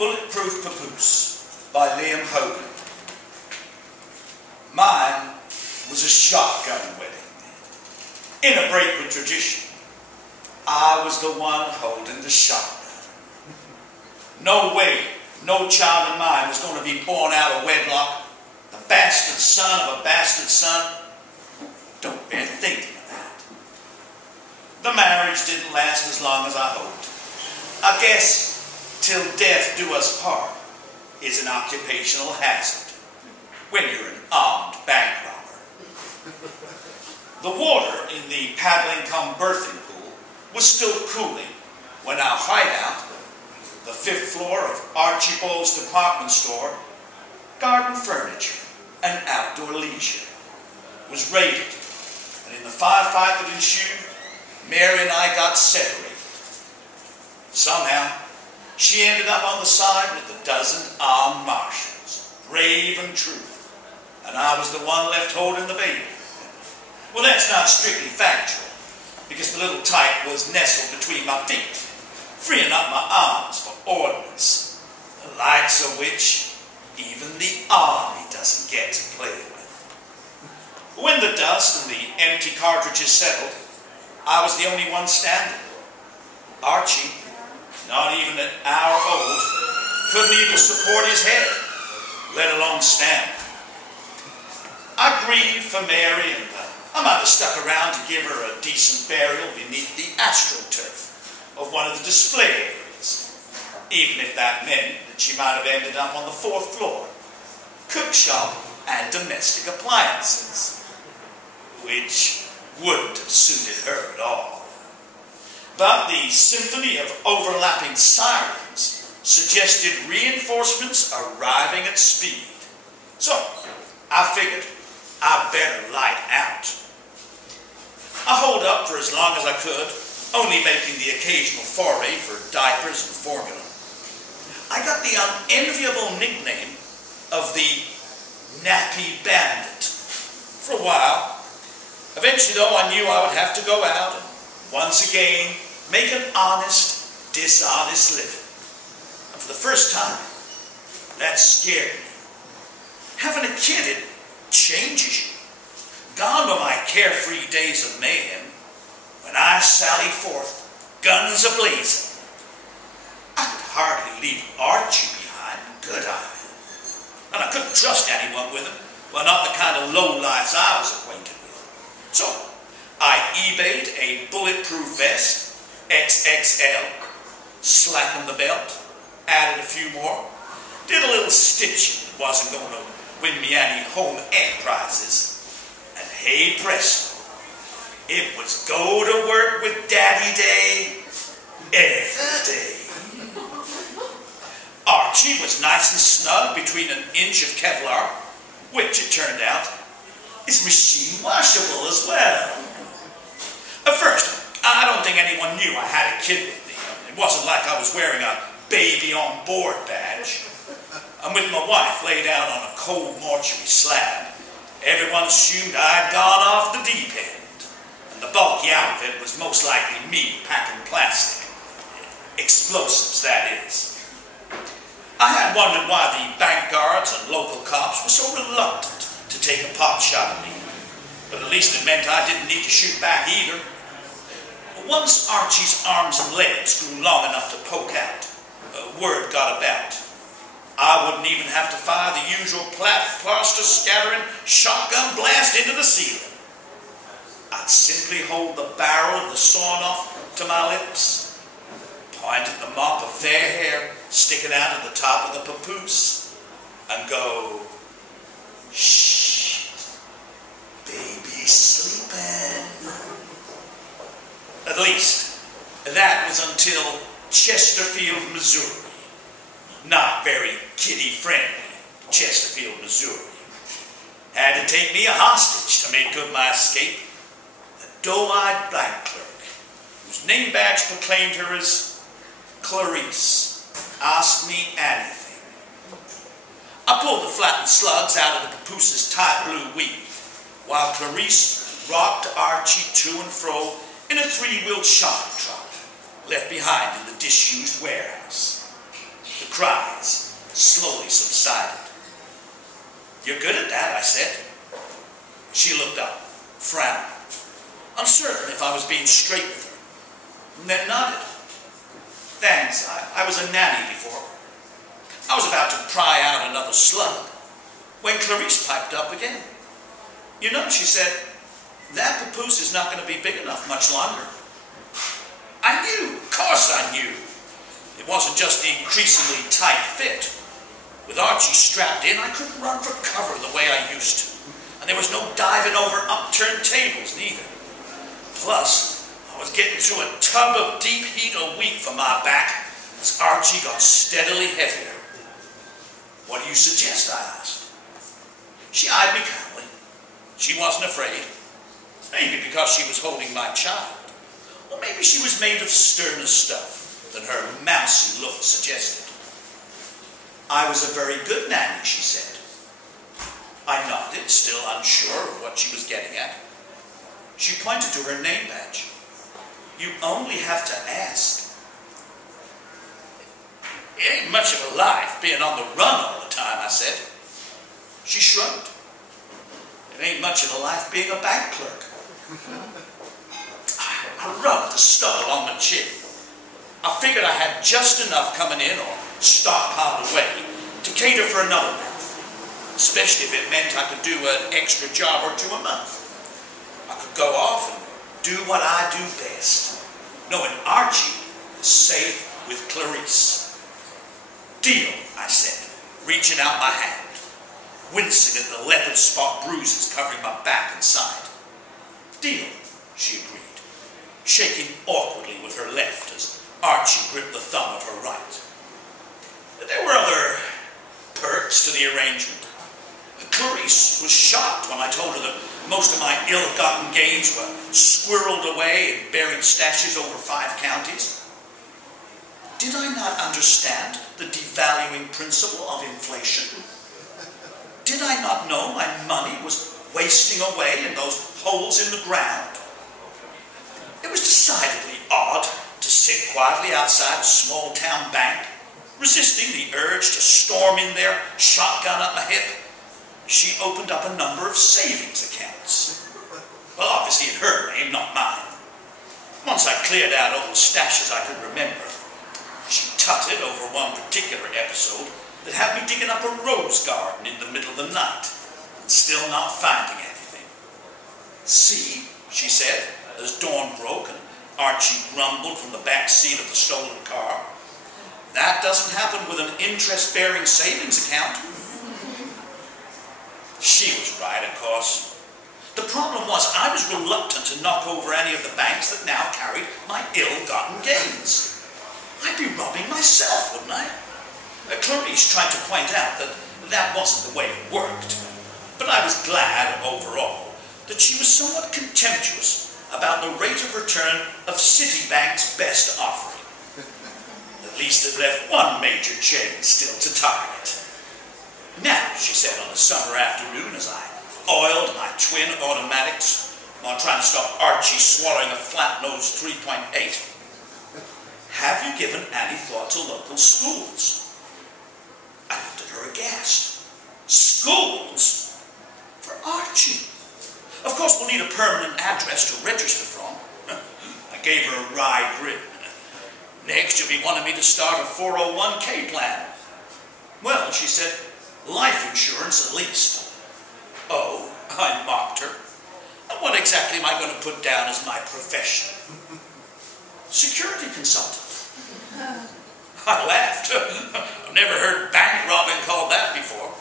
Bulletproof Papoose by Hogan. Mine was a shotgun wedding. In a break with tradition, I was the one holding the shotgun. No way, no child of mine was going to be born out of wedlock. The bastard son of a bastard son. Don't bear thinking of that. The marriage didn't last as long as I hoped. I guess till death do us part is an occupational hazard when you're an armed bank robber. The water in the paddling cum berthing pool was still cooling when our hideout, the 5th floor of Archibald's department store, garden furniture, and outdoor leisure, was raided. And in the firefight that ensued, Mary and I got separated. Somehow, she ended up on the side with a dozen armed marshals, brave and true, and I was the one left holding the baby. Well, that's not strictly factual, because the little tyke was nestled between my feet, freeing up my arms for ordnance, the likes of which even the army doesn't get to play with. When the dust and the empty cartridges settled, I was the only one standing. Archie, not even an hour old, couldn't even support his head, let alone stand. I grieved for Mary, and I might have stuck around to give her a decent burial beneath the astroturf of one of the display areas, even if that meant that she might have ended up on the 4th floor, cook shop and domestic appliances, which wouldn't have suited her at all. But the symphony of overlapping sirens suggested reinforcements arriving at speed. So I figured I'd better light out. I holed up for as long as I could, only making the occasional foray for diapers and formula. I got the unenviable nickname of the Nappy Bandit for a while. Eventually, though, I knew I would have to go out and once again make an honest, dishonest living. And for the first time, that scared me. Having a kid, it changes you. Gone were my carefree days of mayhem, when I sallied forth, guns a-blazing. I could hardly leave Archie behind, could I? And I couldn't trust anyone with him, well, not the kind of lowlifes I was acquainted with. So I eBayed a bulletproof vest, XXL, slackened the belt, added a few more, did a little stitching that wasn't going to win me any home ec prizes, and hey presto, it was go to work with Daddy Day every day. Archie was nice and snug between an inch of Kevlar, which it turned out is machine washable as well. At first, I don't think anyone knew I had a kid with me. It wasn't like I was wearing a baby on board badge. And with my wife laid out on a cold mortuary slab, everyone assumed I'd gone off the deep end. And the bulky outfit was most likely me packing plastic. Explosives, that is. I had wondered why the bank guards and local cops were so reluctant to take a pot shot at me. But at least it meant I didn't need to shoot back either. Once Archie's arms and legs grew long enough to poke out, word got about. I wouldn't even have to fire the usual plaster scattering shotgun blast into the ceiling. I'd simply hold the barrel of the sawn-off to my lips, point at the mop of fair hair sticking out at the top of the papoose, and go, "Shh, baby's sleeping." At least, that was until Chesterfield, Missouri. Not very kiddie-friendly, Chesterfield, Missouri. Had to take me a hostage to make good my escape. The doe-eyed bank clerk, whose name badge proclaimed her as Clarice, asked me anything. I pulled the flattened slugs out of the papoose's tight blue weave, while Clarice rocked Archie to and fro in a 3-wheeled shopping trot left behind in the disused warehouse. The cries slowly subsided. "You're good at that," I said. She looked up, frowning, uncertain if I was being straight with her, and then nodded. "Thanks, I was a nanny before." I was about to pry out another slug when Clarice piped up again. "You know," she said, "that papoose is not going to be big enough much longer." I knew, of course I knew. It wasn't just the increasingly tight fit. With Archie strapped in, I couldn't run for cover the way I used to. And there was no diving over upturned tables, neither. Plus, I was getting through a tub of deep heat a week for my back as Archie got steadily heavier. "What do you suggest?" I asked. She eyed me calmly. She wasn't afraid. Maybe because she was holding my child. Or maybe she was made of sterner stuff than her mousy look suggested. "I was a very good nanny," she said. I nodded, still unsure of what she was getting at. She pointed to her name badge. "You only have to ask." "It ain't much of a life being on the run all the time," I said. She shrugged. "It ain't much of a life being a bank clerk." I rubbed the stubble on my chin. I figured I had just enough coming in or stockpiled away to cater for another month, especially if it meant I could do an extra job or two a month. I could go off and do what I do best, knowing Archie was safe with Clarice. "Deal," I said, reaching out my hand, wincing at the leopard spot bruises covering my back and side. "Deal," she agreed, shaking awkwardly with her left as Archie gripped the thumb of her right. There were other perks to the arrangement. Clarice was shocked when I told her that most of my ill-gotten gains were squirreled away in buried stashes over 5 counties. Did I not understand the devaluing principle of inflation? Did I not know my money was wasting away in those holes in the ground? It was decidedly odd to sit quietly outside a small-town bank, resisting the urge to storm in there, shotgun up my hip. She opened up a number of savings accounts. Well, obviously in her name, not mine. Once I cleared out all the stashes I could remember, she tutted over one particular episode that had me digging up a rose garden in the middle of the night and still not finding anything. "See," she said, as dawn broke and Archie grumbled from the back seat of the stolen car, "that doesn't happen with an interest-bearing savings account." She was right, of course. The problem was I was reluctant to knock over any of the banks that now carried my ill-gotten gains. I'd be robbing myself, wouldn't I? Clarice tried to point out that that wasn't the way it worked, but I was glad, overall, that she was somewhat contemptuous about the rate of return of Citibank's best offering. At least it left one major chain still to target. "Now," she said on a summer afternoon as I oiled my twin automatics while trying to stop Archie swallowing a flat-nosed 3.8, "have you given any thought to local schools?" I looked at her aghast. "Schools? For Archie? Of course we'll need a permanent address to register from." I gave her a wry grin. "Next you'll be wanting me to start a 401k plan." "Well," she said, "life insurance at least." "Oh," I mocked her. "What exactly am I going to put down as my profession?" "Security consultant." I laughed. I've never heard bank robbing called that before.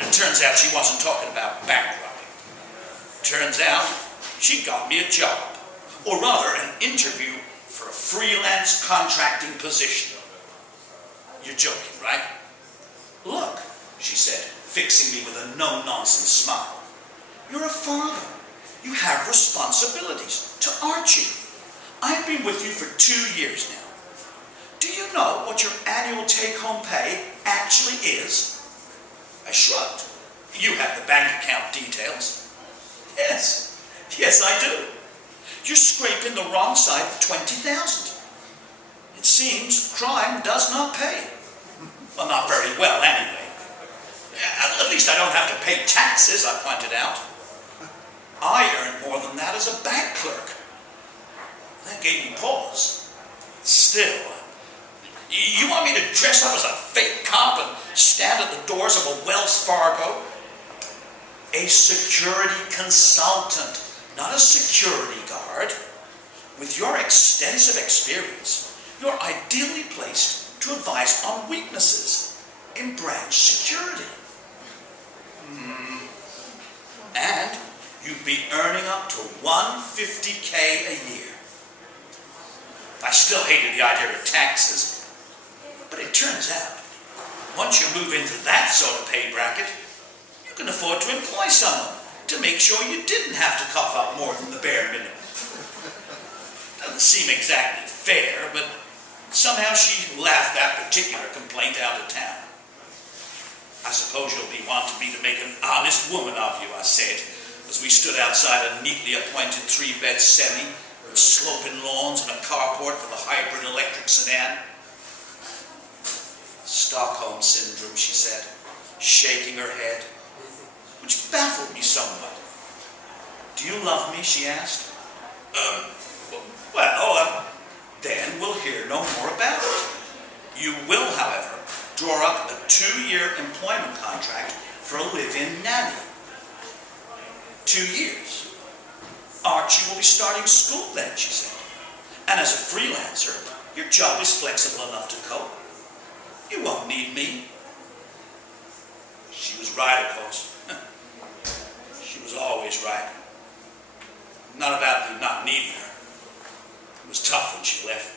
It turns out she wasn't talking about bank robbing. Turns out she got me a job, or rather an interview for a freelance contracting position. "You're joking, right?" "Look," she said, fixing me with a no-nonsense smile. "You're a father. You have responsibilities to Archie. I've been with you for 2 years now. Do you know what your annual take-home pay actually is?" I shrugged. "You have the bank account details." Yes, I do. You're scraping the wrong side of 20,000. It seems crime does not pay. pay taxes, I pointed out. I earned more than that as a bank clerk. That gave me pause. Still, you want me to dress up as a fake cop and stand at the doors of a Wells Fargo? A security consultant, not a security guard. With your extensive experience, you're ideally placed to advise on weaknesses in branch security. And you'd be earning up to $150K a year. I still hated the idea of taxes, but it turns out, once you move into that sort of pay bracket, you can afford to employ someone to make sure you didn't have to cough up more than the bare minimum. Doesn't seem exactly fair, but somehow she laughed that particular complaint out of town. I suppose you'll be wanting me to make an honest woman of you, I said, as we stood outside a neatly appointed 3-bed semi with sloping lawns and a carport for the hybrid electric sedan. Stockholm Syndrome, she said, shaking her head, which baffled me somewhat. Do you love me, she asked. Then we'll hear no more about it. You will, however, draw up a 2-year employment contract for a live-in nanny. 2 years. Archie will be starting school then, she said. And as a freelancer, your job is flexible enough to cope. You won't need me. She was right, of course. She was always right. Not about the not needing her. It was tough when she left.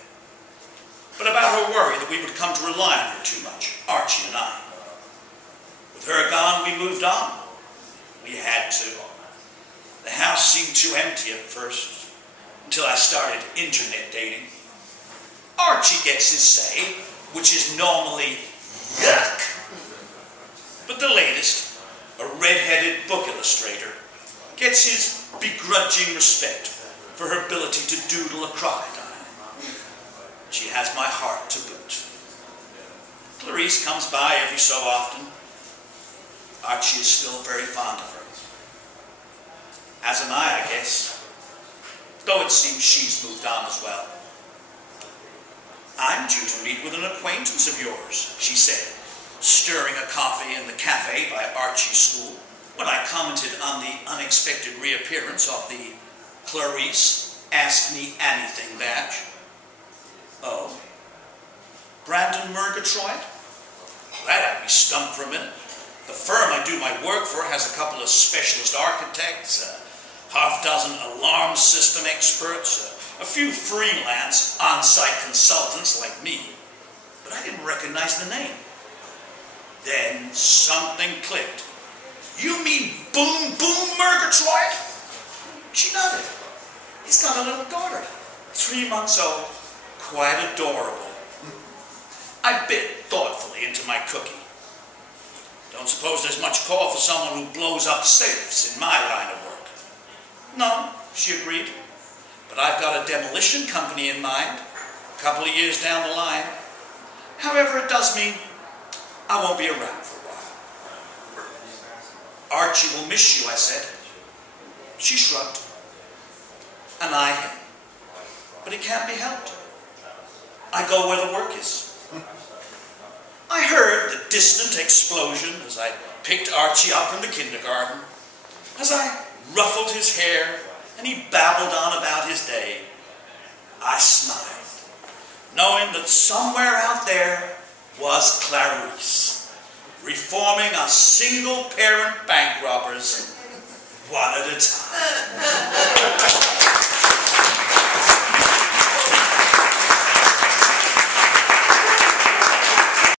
But about her worry that we would come to rely on her too much, Archie and I. With her gone, we moved on. We had to. The house seemed too empty at first, until I started internet dating. Archie gets his say, which is normally yuck. But the latest, a red-headed book illustrator, gets his begrudging respect for her ability to doodle a crocodile. She has my heart to boot. Clarice comes by every so often. Archie is still very fond of her. As am I guess. Though it seems she's moved on as well. I'm due to meet with an acquaintance of yours, she said, stirring a coffee in the cafe by Archie's school, when I commented on the unexpected reappearance of the Clarice Ask Me Anything badge. Oh, Brandon Murgatroyd? That had me stumped for a minute. The firm I do my work for has a couple of specialist architects, a half-dozen alarm system experts, a few freelance on-site consultants like me, but I didn't recognize the name. Then something clicked. You mean Boom Boom Murgatroyd? She nodded. He's got a little daughter, 3 months old, quite adorable. I bit thoughtfully into my cookie. Don't suppose there's much call for someone who blows up safes in my line of work. No, she agreed. But I've got a demolition company in mind, a couple of years down the line. However, it does mean I won't be around for a while. Archie will miss you, I said. She shrugged. And I him. But it can't be helped. I go where the work is. I heard the distant explosion as I picked Archie up from the kindergarten, as I ruffled his hair and he babbled on about his day. I smiled, knowing that somewhere out there was Clarice, reforming a single-parent bank robbers one at a time.